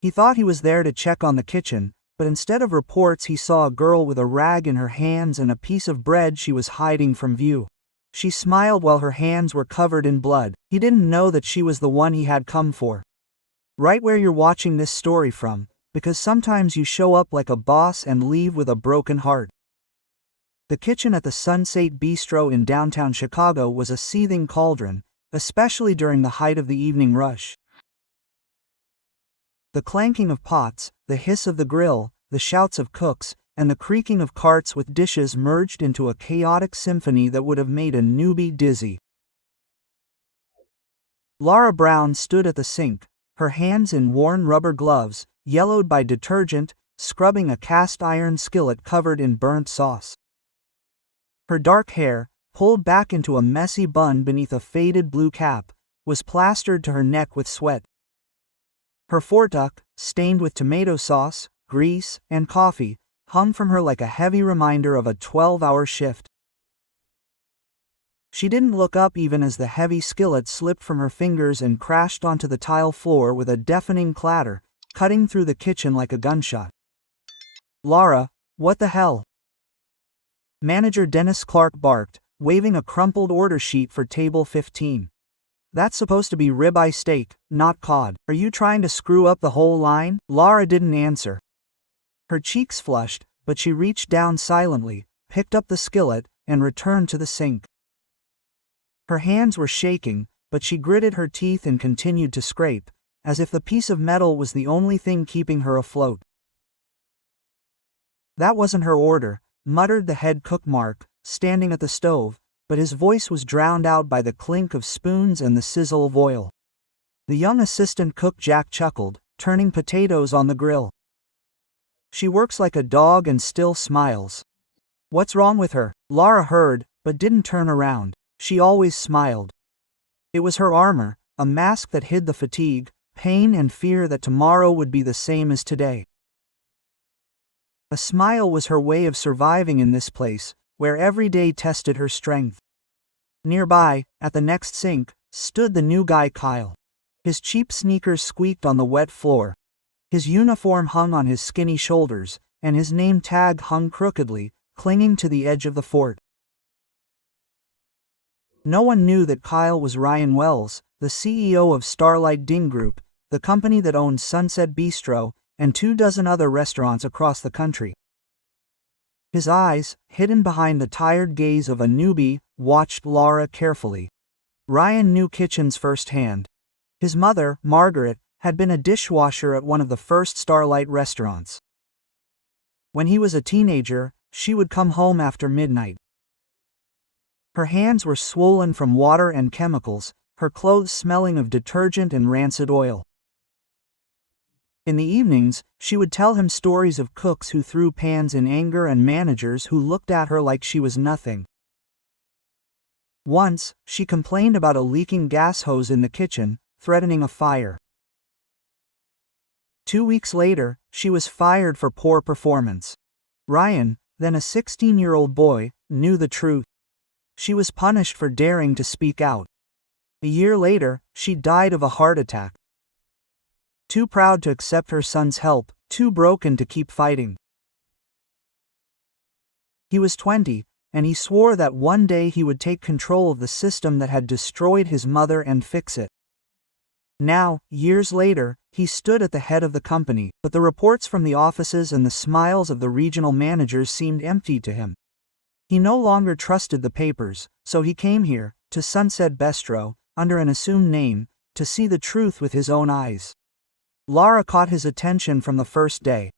He thought he was there to check on the kitchen, but instead of reports he saw a girl with a rag in her hands and a piece of bread she was hiding from view. She smiled while her hands were covered in blood. He didn't know that she was the one he had come for. Right where you're watching this story from, because sometimes you show up like a boss and leave with a broken heart. The kitchen at the Sunset Bistro in downtown Chicago was a seething cauldron, especially during the height of the evening rush. The clanking of pots, the hiss of the grill, the shouts of cooks, and the creaking of carts with dishes merged into a chaotic symphony that would have made a newbie dizzy. Laura Brown stood at the sink, her hands in worn rubber gloves, yellowed by detergent, scrubbing a cast-iron skillet covered in burnt sauce. Her dark hair, pulled back into a messy bun beneath a faded blue cap, was plastered to her neck with sweat. Her foretuck, stained with tomato sauce, grease, and coffee, hung from her like a heavy reminder of a 12-hour shift. She didn't look up even as the heavy skillet slipped from her fingers and crashed onto the tile floor with a deafening clatter, cutting through the kitchen like a gunshot. "Laura, what the hell?" Manager Dennis Clark barked, waving a crumpled order sheet for table 15. "That's supposed to be ribeye steak, not cod. Are you trying to screw up the whole line?" Laura didn't answer. Her cheeks flushed, but she reached down silently, picked up the skillet, and returned to the sink. Her hands were shaking, but she gritted her teeth and continued to scrape, as if the piece of metal was the only thing keeping her afloat. "That wasn't her order," muttered the head cook Mark, standing at the stove, but his voice was drowned out by the clink of spoons and the sizzle of oil. The young assistant cook Jack chuckled, turning potatoes on the grill. "She works like a dog and still smiles." "What's wrong with her?" Laura heard, but didn't turn around. She always smiled. It was her armor, a mask that hid the fatigue, pain and fear that tomorrow would be the same as today. A smile was her way of surviving in this place, where every day tested her strength. Nearby, at the next sink, stood the new guy Kyle. His cheap sneakers squeaked on the wet floor. His uniform hung on his skinny shoulders, and his name tag hung crookedly, clinging to the edge of the fort. No one knew that Kyle was Ryan Wells, the CEO of Starlight Ding Group, the company that owns Sunset Bistro and 24 other restaurants across the country. His eyes, hidden behind the tired gaze of a newbie, watched Laura carefully. Ryan knew kitchens firsthand. His mother, Margaret, had been a dishwasher at one of the first Starlight restaurants. When he was a teenager, she would come home after midnight. Her hands were swollen from water and chemicals, her clothes smelling of detergent and rancid oil. In the evenings, she would tell him stories of cooks who threw pans in anger and managers who looked at her like she was nothing. Once, she complained about a leaking gas hose in the kitchen, threatening a fire. 2 weeks later, she was fired for poor performance. Ryan, then a 16-year-old boy, knew the truth. She was punished for daring to speak out. A year later, she died of a heart attack. Too proud to accept her son's help, too broken to keep fighting. He was 20, and he swore that one day he would take control of the system that had destroyed his mother and fix it. Now, years later, he stood at the head of the company, but the reports from the offices and the smiles of the regional managers seemed empty to him. He no longer trusted the papers, so he came here, to Sunset Bistro, under an assumed name, to see the truth with his own eyes. Laura caught his attention from the first day.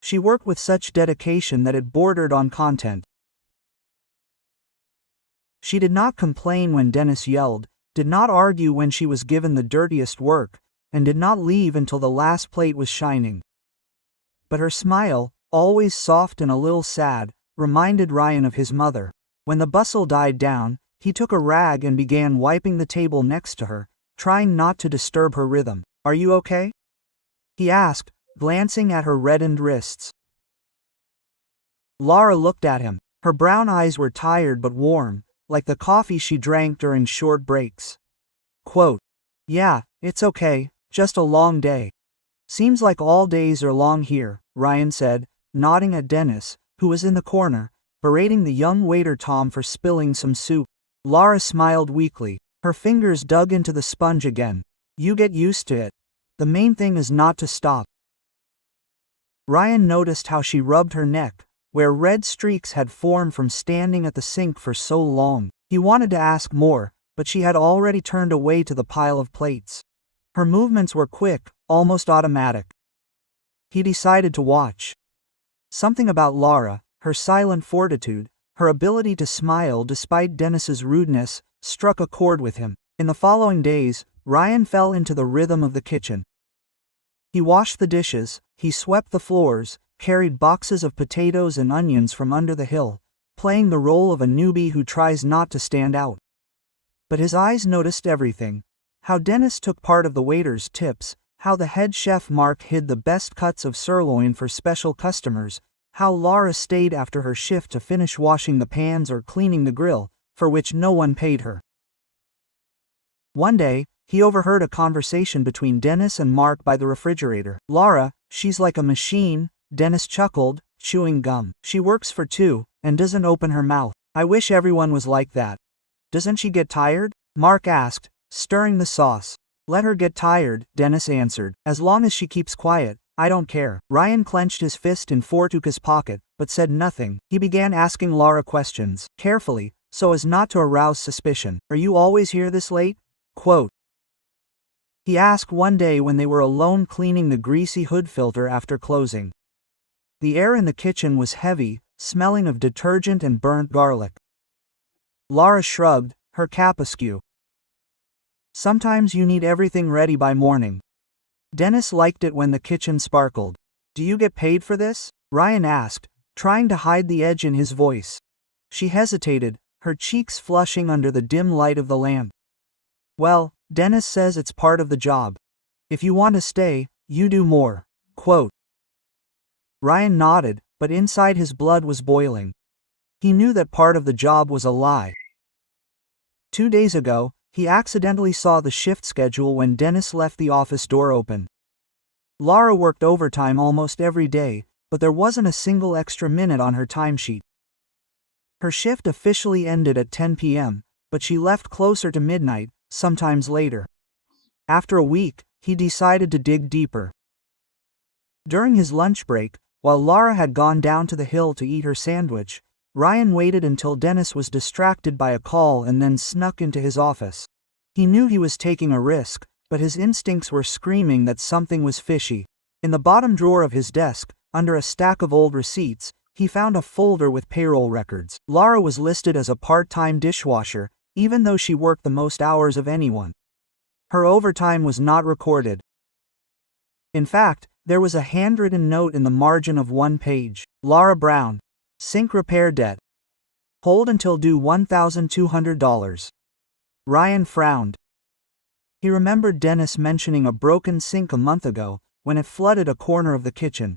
She worked with such dedication that it bordered on content. She did not complain when Dennis yelled, did not argue when she was given the dirtiest work, and did not leave until the last plate was shining. But her smile, always soft and a little sad, reminded Ryan of his mother. When the bustle died down, he took a rag and began wiping the table next to her, trying not to disturb her rhythm. "Are you okay?" he asked, glancing at her reddened wrists. Laura looked at him. Her brown eyes were tired but warm, like the coffee she drank during short breaks. Quote, "Yeah, it's okay, just a long day." Seems like all days are long here, Ryan said, nodding at Dennis, who was in the corner, berating the young waiter Tom for spilling some soup. Laura smiled weakly. Her fingers dug into the sponge again. You get used to it. The main thing is not to stop. Ryan noticed how she rubbed her neck, where red streaks had formed from standing at the sink for so long. He wanted to ask more, but she had already turned away to the pile of plates. Her movements were quick, almost automatic. He decided to watch. Something about Laura, her silent fortitude, her ability to smile despite Dennis's rudeness, struck a chord with him. In the following days, Ryan fell into the rhythm of the kitchen. He washed the dishes, he swept the floors, carried boxes of potatoes and onions from under the hill, playing the role of a newbie who tries not to stand out. But his eyes noticed everything. How Dennis took part of the waiter's tips, how the head chef Mark hid the best cuts of sirloin for special customers, how Laura stayed after her shift to finish washing the pans or cleaning the grill, for which no one paid her. One day, he overheard a conversation between Dennis and Mark by the refrigerator. Laura, she's like a machine, Dennis chuckled, chewing gum. She works for two, and doesn't open her mouth. I wish everyone was like that. Doesn't she get tired? Mark asked, stirring the sauce. Let her get tired, Dennis answered. As long as she keeps quiet, I don't care. Ryan clenched his fist in Fortuca's pocket, but said nothing. He began asking Laura questions, carefully, so as not to arouse suspicion. Are you always here this late? Quote. He asked one day when they were alone cleaning the greasy hood filter after closing. The air in the kitchen was heavy, smelling of detergent and burnt garlic. Laura shrugged, her cap askew. Sometimes you need everything ready by morning. Dennis liked it when the kitchen sparkled. Do you get paid for this? Ryan asked, trying to hide the edge in his voice. She hesitated, her cheeks flushing under the dim light of the lamp. Well, Dennis says it's part of the job. If you want to stay, you do more. Quote. Ryan nodded, but inside his blood was boiling. He knew that part of the job was a lie. 2 days ago, he accidentally saw the shift schedule when Dennis left the office door open. Laura worked overtime almost every day, but there wasn't a single extra minute on her timesheet. Her shift officially ended at 10 p.m., but she left closer to midnight, sometimes later. After a week, he decided to dig deeper. During his lunch break, while Laura had gone down to the hill to eat her sandwich, Ryan waited until Dennis was distracted by a call and then snuck into his office. He knew he was taking a risk, but his instincts were screaming that something was fishy. In the bottom drawer of his desk, under a stack of old receipts, he found a folder with payroll records. Laura was listed as a part-time dishwasher, even though she worked the most hours of anyone. Her overtime was not recorded. In fact, there was a handwritten note in the margin of one page. Laura Brown. Sink repair debt. Hold until due $1,200. Ryan frowned. He remembered Dennis mentioning a broken sink a month ago, when it flooded a corner of the kitchen.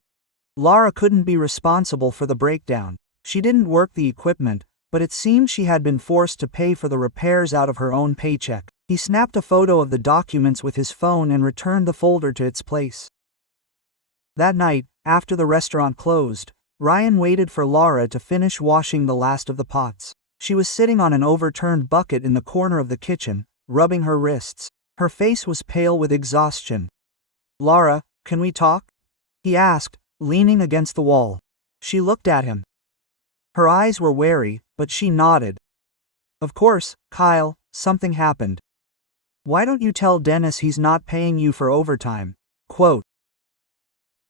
Laura couldn't be responsible for the breakdown. She didn't work the equipment, but it seemed she had been forced to pay for the repairs out of her own paycheck. He snapped a photo of the documents with his phone and returned the folder to its place. That night, after the restaurant closed, Ryan waited for Laura to finish washing the last of the pots. She was sitting on an overturned bucket in the corner of the kitchen, rubbing her wrists. Her face was pale with exhaustion. Laura, can we talk? He asked, leaning against the wall. She looked at him. Her eyes were wary, but she nodded. Of course, Kyle, something happened. Why don't you tell Dennis he's not paying you for overtime? Quote.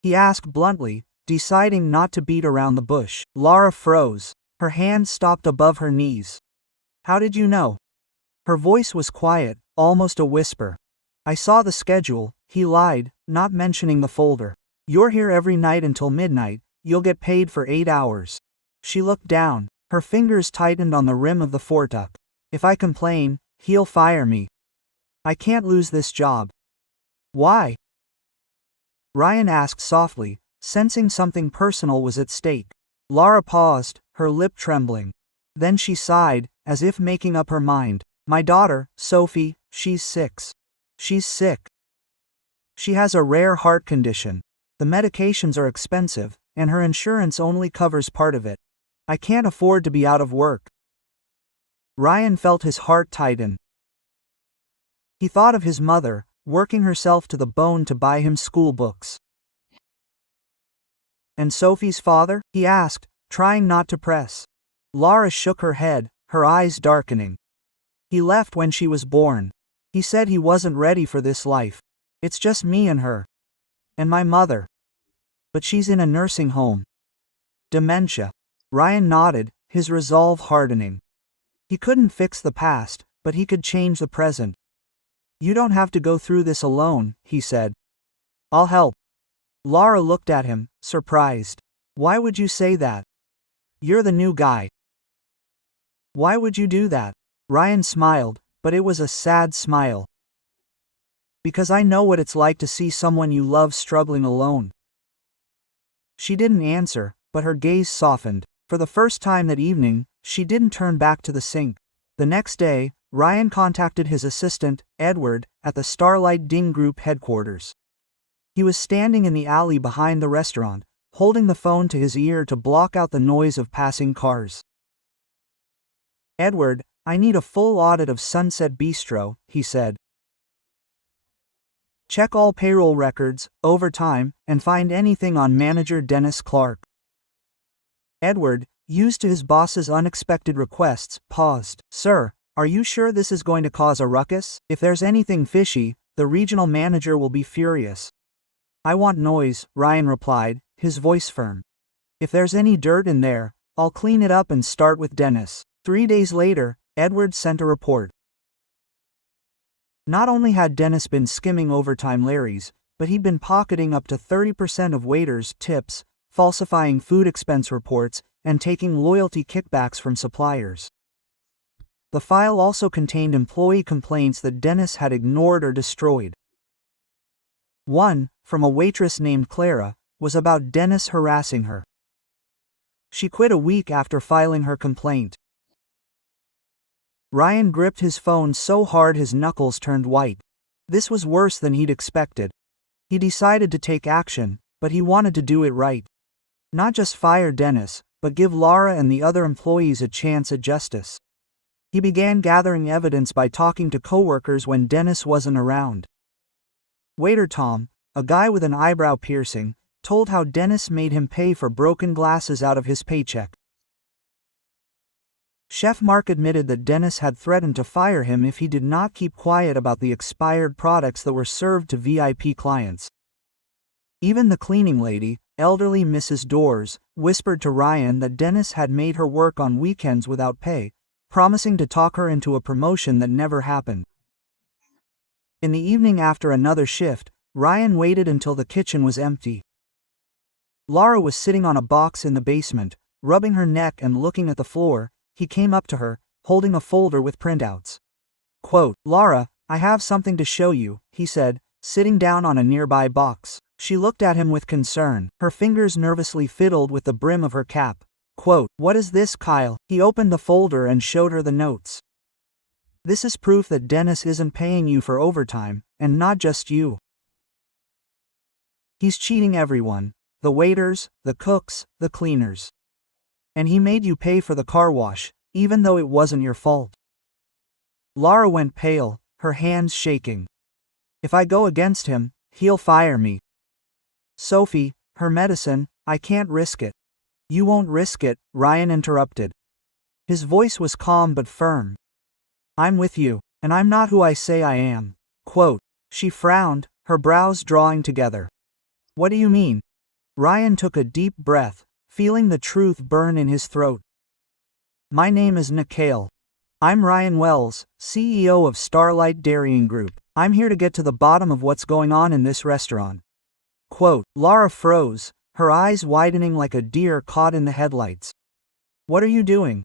He asked bluntly, deciding not to beat around the bush. Laura froze. Her hands stopped above her knees. How did you know? Her voice was quiet, almost a whisper. I saw the schedule, he lied, not mentioning the folder. You're here every night until midnight, you'll get paid for 8 hours. She looked down. Her fingers tightened on the rim of the fortuck. If I complain, he'll fire me. I can't lose this job. Why? Ryan asked softly, sensing something personal was at stake. Laura paused, her lip trembling. Then she sighed, as if making up her mind. My daughter, Sophie, she's 6. She's sick. She has a rare heart condition. The medications are expensive, and her insurance only covers part of it. I can't afford to be out of work. Ryan felt his heart tighten. He thought of his mother, working herself to the bone to buy him school books. And Sophie's father? He asked, trying not to press. Laura shook her head, her eyes darkening. He left when she was born. He said he wasn't ready for this life. It's just me and her. And my mother. But she's in a nursing home. Dementia. Ryan nodded, his resolve hardening. He couldn't fix the past, but he could change the present. You don't have to go through this alone, he said. I'll help. Laura looked at him, surprised. Why would you say that? You're the new guy. Why would you do that? Ryan smiled, but it was a sad smile. Because I know what it's like to see someone you love struggling alone. She didn't answer, but her gaze softened. For the first time that evening, she didn't turn back to the sink. The next day, Ryan contacted his assistant, Edward, at the Starlight Ding Group headquarters. He was standing in the alley behind the restaurant, holding the phone to his ear to block out the noise of passing cars. Edward, I need a full audit of Sunset Bistro, he said. Check all payroll records, overtime, and find anything on manager Dennis Clark. Edward, used to his boss's unexpected requests, paused. Sir, are you sure this is going to cause a ruckus? If there's anything fishy, the regional manager will be furious. I want noise, Ryan replied, his voice firm. If there's any dirt in there, I'll clean it up and start with Dennis. 3 days later, Edward sent a report. Not only had Dennis been skimming overtime Larry's, but he'd been pocketing up to 30% of waiters' tips, falsifying food expense reports, and taking loyalty kickbacks from suppliers. The file also contained employee complaints that Dennis had ignored or destroyed. One, from a waitress named Clara, was about Dennis harassing her. She quit a week after filing her complaint. Ryan gripped his phone so hard his knuckles turned white. This was worse than he'd expected. He decided to take action, but he wanted to do it right. Not just fire Dennis, but give Laura and the other employees a chance at justice. He began gathering evidence by talking to coworkers when Dennis wasn't around. Waiter Tom, a guy with an eyebrow piercing, told how Dennis made him pay for broken glasses out of his paycheck. Chef Mark admitted that Dennis had threatened to fire him if he did not keep quiet about the expired products that were served to VIP clients. Even the cleaning lady, elderly Mrs. Dawes, whispered to Ryan that Dennis had made her work on weekends without pay, promising to talk her into a promotion that never happened. In the evening after another shift, Ryan waited until the kitchen was empty. Laura was sitting on a box in the basement, rubbing her neck and looking at the floor. He came up to her, holding a folder with printouts. Quote, Laura, I have something to show you, he said, sitting down on a nearby box. She looked at him with concern, her fingers nervously fiddled with the brim of her cap. Quote, what is this, Kyle? He opened the folder and showed her the notes. This is proof that Dennis isn't paying you for overtime, and not just you. He's cheating everyone, the waiters, the cooks, the cleaners. And he made you pay for the car wash, even though it wasn't your fault. Laura went pale, her hands shaking. If I go against him, he'll fire me. Sophie, her medicine, I can't risk it. You won't risk it, Ryan interrupted. His voice was calm but firm. I'm with you, and I'm not who I say I am. Quote, she frowned, her brows drawing together. What do you mean? Ryan took a deep breath, feeling the truth burn in his throat. My name is Nikhil. I'm Ryan Wells, CEO of Starlight Dairying Group. I'm here to get to the bottom of what's going on in this restaurant. Quote, Laura froze, her eyes widening like a deer caught in the headlights. What are you doing?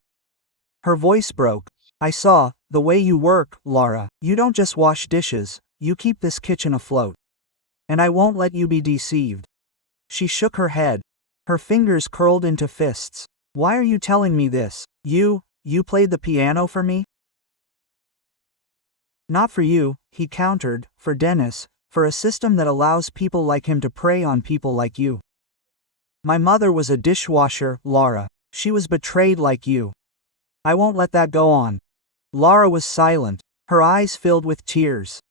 Her voice broke. I saw the way you work, Laura. You don't just wash dishes, you keep this kitchen afloat. And I won't let you be deceived. She shook her head. Her fingers curled into fists. Why are you telling me this? You played the piano for me? Not for you, he countered, for Dennis, For a system that allows people like him to prey on people like you. My mother was a dishwasher, Laura. She was betrayed like you. I won't let that go on. Laura was silent, her eyes filled with tears.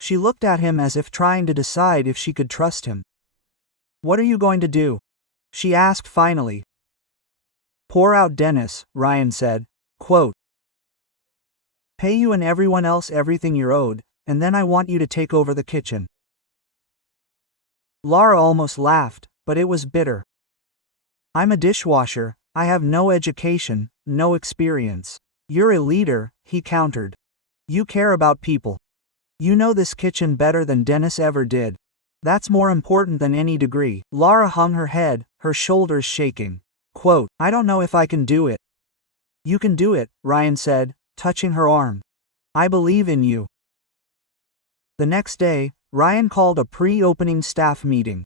She looked at him as if trying to decide if she could trust him. What are you going to do? She asked finally. Pour out Dennis, Ryan said. Quote, pay you and everyone else everything you're owed, and then I want you to take over the kitchen. Laura almost laughed, but it was bitter. I'm a dishwasher, I have no education, no experience. You're a leader, he countered. You care about people. You know this kitchen better than Dennis ever did. That's more important than any degree. Laura hung her head, her shoulders shaking. Quote, I don't know if I can do it. You can do it, Ryan said, touching her arm. I believe in you. The next day, Ryan called a pre-opening staff meeting.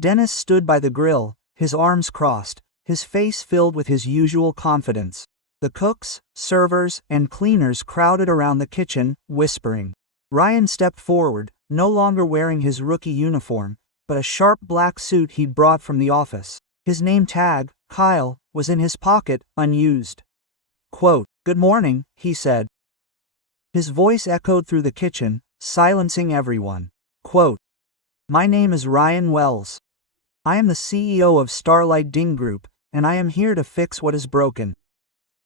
Dennis stood by the grill, his arms crossed, his face filled with his usual confidence. The cooks, servers, and cleaners crowded around the kitchen, whispering. Ryan stepped forward, no longer wearing his rookie uniform, but a sharp black suit he'd brought from the office. His name tag, Kyle, was in his pocket, unused. Quote, good morning, he said. His voice echoed through the kitchen, silencing everyone. Quote, my name is Ryan Wells. I am the CEO of Starlight Ding Group, and I am here to fix what is broken.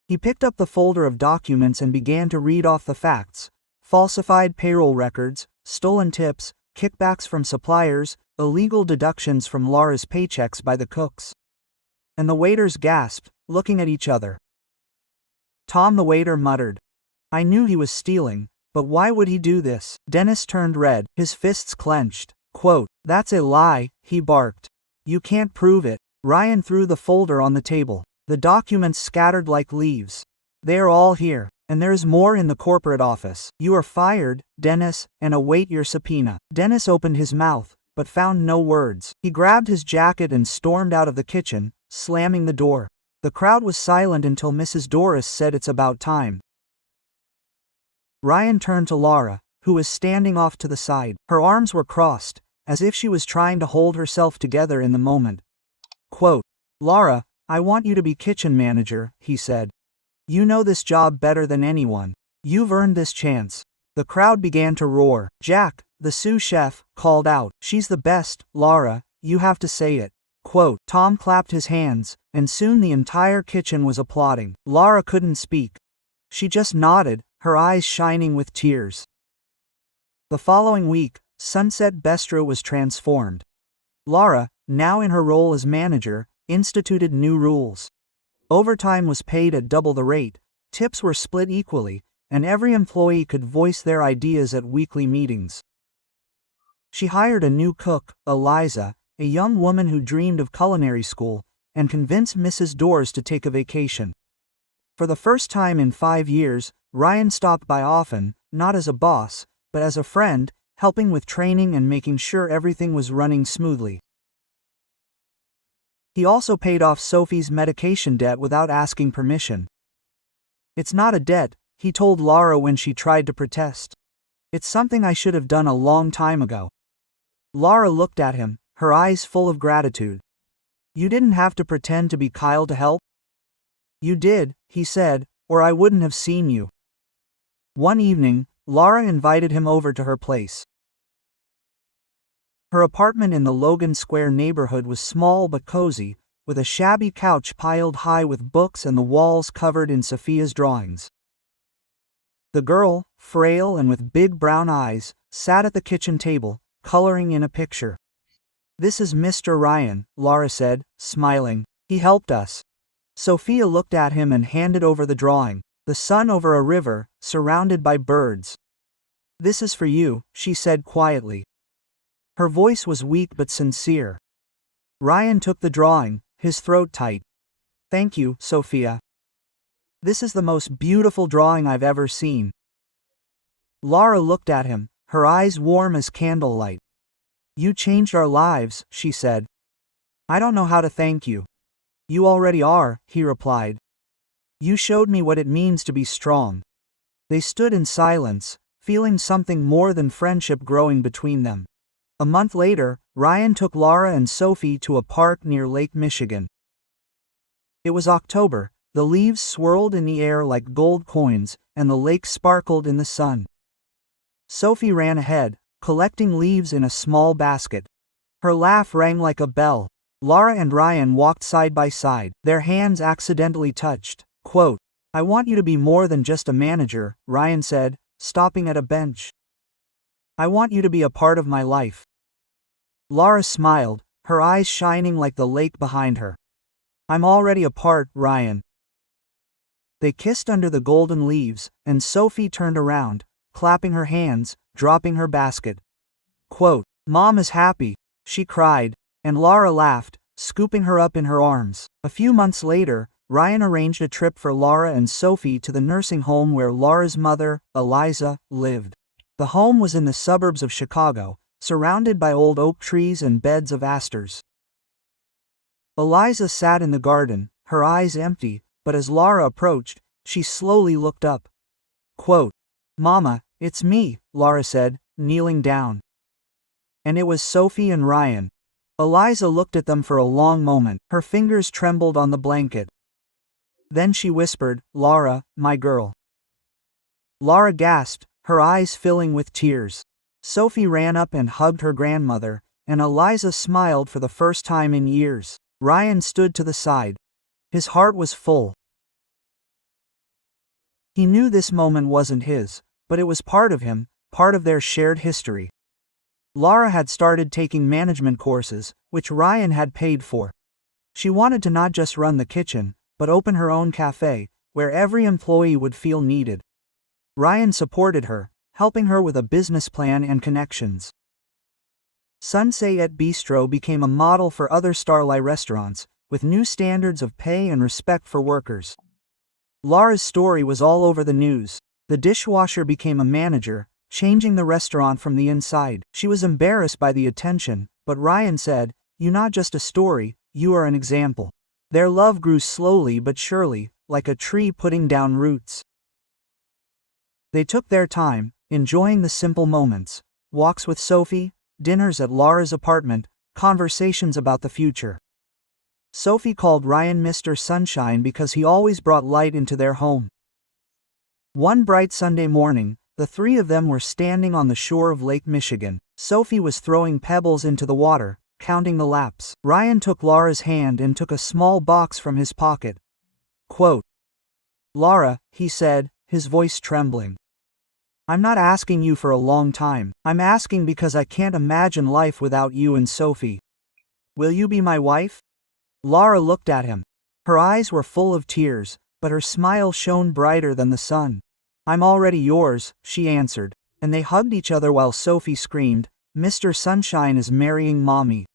He picked up the folder of documents and began to read off the facts. Falsified payroll records, stolen tips, kickbacks from suppliers, illegal deductions from Laura's paychecks by the cooks. And the waiters gasped, looking at each other. Tom the waiter muttered. I knew he was stealing, but why would he do this? Dennis turned red, his fists clenched. Quote, that's a lie, he barked. You can't prove it. Ryan threw the folder on the table. The documents scattered like leaves. They are all here, and there is more in the corporate office. You are fired, Dennis, and await your subpoena. Dennis opened his mouth, but found no words. He grabbed his jacket and stormed out of the kitchen, slamming the door. The crowd was silent until Mrs. Doris said it's about time. Ryan turned to Laura, who was standing off to the side. Her arms were crossed, as if she was trying to hold herself together in the moment. Quote, Laura, I want you to be kitchen manager, he said. You know this job better than anyone. You've earned this chance. The crowd began to roar. Jack, the sous chef, called out. She's the best, Laura, you have to say it. Quote, Tom clapped his hands, and soon the entire kitchen was applauding. Laura couldn't speak. She just nodded, her eyes shining with tears. The following week, Sunset Bistro was transformed. Laura, now in her role as manager, instituted new rules. Overtime was paid at double the rate, tips were split equally, and every employee could voice their ideas at weekly meetings. She hired a new cook, Eliza, a young woman who dreamed of culinary school, and convinced Mrs. Doors to take a vacation. For the first time in 5 years, Ryan stopped by often, not as a boss, but as a friend, helping with training and making sure everything was running smoothly. He also paid off Sophie's medication debt without asking permission. It's not a debt, he told Laura when she tried to protest. It's something I should have done a long time ago. Laura looked at him, her eyes full of gratitude. You didn't have to pretend to be Kyle to help? You did, he said, or I wouldn't have seen you. One evening, Laura invited him over to her place. Her apartment in the Logan Square neighborhood was small but cozy, with a shabby couch piled high with books and the walls covered in Sophia's drawings. The girl, frail and with big brown eyes, sat at the kitchen table, coloring in a picture. This is Mr. Ryan, Laura said, smiling. He helped us. Sophia looked at him and handed over the drawing. The sun over a river, surrounded by birds. This is for you, she said quietly. Her voice was weak but sincere. Ryan took the drawing, his throat tight. Thank you, Sophia. This is the most beautiful drawing I've ever seen. Laura looked at him, her eyes warm as candlelight. You changed our lives, she said. I don't know how to thank you. You already are, he replied. You showed me what it means to be strong. They stood in silence, feeling something more than friendship growing between them. A month later, Ryan took Laura and Sophie to a park near Lake Michigan. It was October, the leaves swirled in the air like gold coins, and the lake sparkled in the sun. Sophie ran ahead, collecting leaves in a small basket. Her laugh rang like a bell. Laura and Ryan walked side by side. Their hands accidentally touched. Quote, "I want you to be more than just a manager," Ryan said, stopping at a bench. "I want you to be a part of my life." Laura smiled, her eyes shining like the lake behind her. "I'm already a part, Ryan." They kissed under the golden leaves, and Sophie turned around, clapping her hands, dropping her basket. Quote, "Mom is happy," she cried, and Laura laughed, scooping her up in her arms. A few months later, Ryan arranged a trip for Laura and Sophie to the nursing home where Laura's mother, Eliza, lived. The home was in the suburbs of Chicago, surrounded by old oak trees and beds of asters. Eliza sat in the garden, her eyes empty, but as Laura approached, she slowly looked up. Quote, "Mama, it's me," Laura said, kneeling down. And it was Sophie and Ryan. Eliza looked at them for a long moment, her fingers trembled on the blanket. Then she whispered, "Laura, my girl." Laura gasped, her eyes filling with tears. Sophie ran up and hugged her grandmother, and Eliza smiled for the first time in years. Ryan stood to the side. His heart was full. He knew this moment wasn't his, but it was part of him, part of their shared history. Laura had started taking management courses, which Ryan had paid for. She wanted to not just run the kitchen, but open her own cafe, where every employee would feel needed. Ryan supported her, helping her with a business plan and connections. Sunset Bistro became a model for other Starlight restaurants, with new standards of pay and respect for workers. Laura's story was all over the news. The dishwasher became a manager, changing the restaurant from the inside. She was embarrassed by the attention, but Ryan said, "You're not just a story, you are an example." Their love grew slowly but surely, like a tree putting down roots. They took their time, enjoying the simple moments, walks with Sophie, dinners at Laura's apartment, conversations about the future. Sophie called Ryan Mr. Sunshine because he always brought light into their home. One bright Sunday morning, the three of them were standing on the shore of Lake Michigan. Sophie was throwing pebbles into the water, counting the laps. Ryan took Laura's hand and took a small box from his pocket. Quote, "Laura," he said, his voice trembling. "I'm not asking you for a long time. I'm asking because I can't imagine life without you and Sophie. Will you be my wife?" Laura looked at him. Her eyes were full of tears, but her smile shone brighter than the sun. "I'm already yours," she answered, and they hugged each other while Sophie screamed, "Mr. Sunshine is marrying Mommy."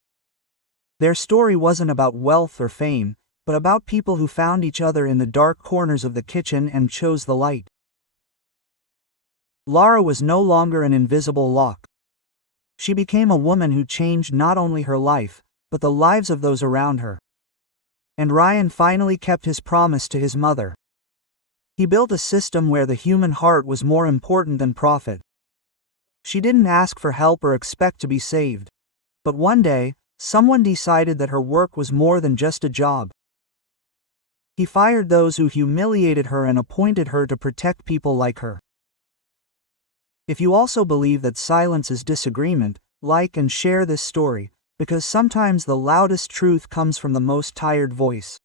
Their story wasn't about wealth or fame, but about people who found each other in the dark corners of the kitchen and chose the light. Laura was no longer an invisible lock. She became a woman who changed not only her life, but the lives of those around her. And Ryan finally kept his promise to his mother. He built a system where the human heart was more important than profit. She didn't ask for help or expect to be saved. But one day, someone decided that her work was more than just a job. He fired those who humiliated her and appointed her to protect people like her. If you also believe that silence is disagreement, like and share this story, because sometimes the loudest truth comes from the most tired voice.